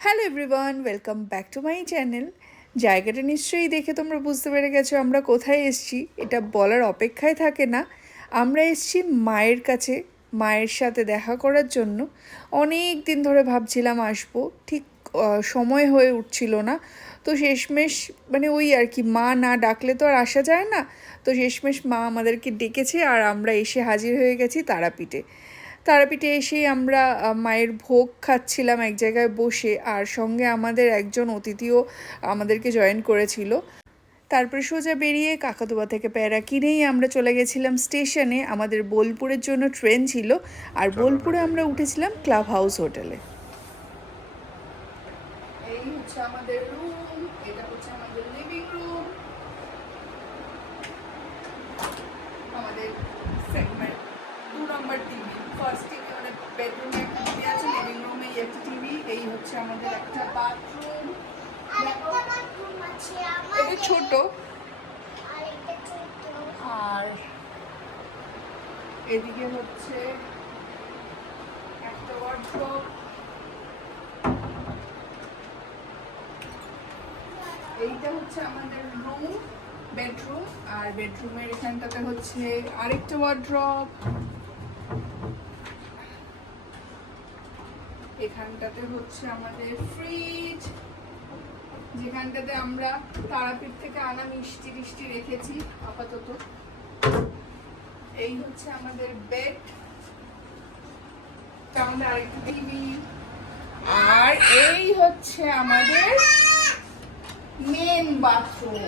Hello everyone, welcome back to my channel. জায়গাটা নিশ্চয়ই দেখে তোমরা বুঝতে পেরে গেছো আমরা কোথায় এসেছি। এটা বলার অপেক্ষায় থাকে না। আমরা এসেছি মায়ের কাছে, মায়ের সাথে দেখা করার জন্য। অনেক দিন ধরে ভাবছিলাম আসবো, ঠিক সময় হয়ে উঠছিল না। তো শেষমেশ মানে ওই আর কি, মা না ডাকলে তো আর আসা যায় না। তো শেষমেশ মা আমাদেরকে ডেকেছে আর আমরা এসে হাজির হয়ে গেছি তারাপীঠে। তারাপীঠে এসেই আমরা মায়ের ভোগ খাচ্ছিলাম এক জায়গায় বসে, আর সঙ্গে আমাদের একজন অতিথিও আমাদেরকে জয়েন করেছিল। তারপরে সোজা বেরিয়ে কাকাতুয়া থেকে প্যারা কিনেই আমরা চলে গেছিলাম স্টেশনে। আমাদের বোলপুরের জন্য ট্রেন ছিল, আর বোলপুরে আমরা উঠেছিলাম ক্লাব হাউস হোটেলে। এই হচ্ছে আমাদের রুম, এটা হচ্ছে আমাদের লিভিং রুম, আমাদের সেগমেন্ট 2 নম্বর টিভি। ফার্স্ট টিভি মানে বেডরুমে একটা টিভি আছে, লিভিং রুমে একটা টিভি। এই হচ্ছে আমাদের একটা বাথরুম, এটা ছোট। আর এদিকে হচ্ছে একটা ওয়ার্ডরোব। এইটা হচ্ছে আমাদের রুম, বেডরুম। আর বেডরুমের এখানটাতে হচ্ছে আরেকটা ওয়ার্ডরোব। এখানটাতে হচ্ছে আমাদের ফ্রিজ, যেখানটাতে আমরা তারাপীঠ থেকে আনা মিষ্টি টিষ্টি রেখেছি আপাতত। এই হচ্ছে আমাদের বেড, আমাদের আরেকটা টিভি। আর এই হচ্ছে আমাদের মেন বাথরুম।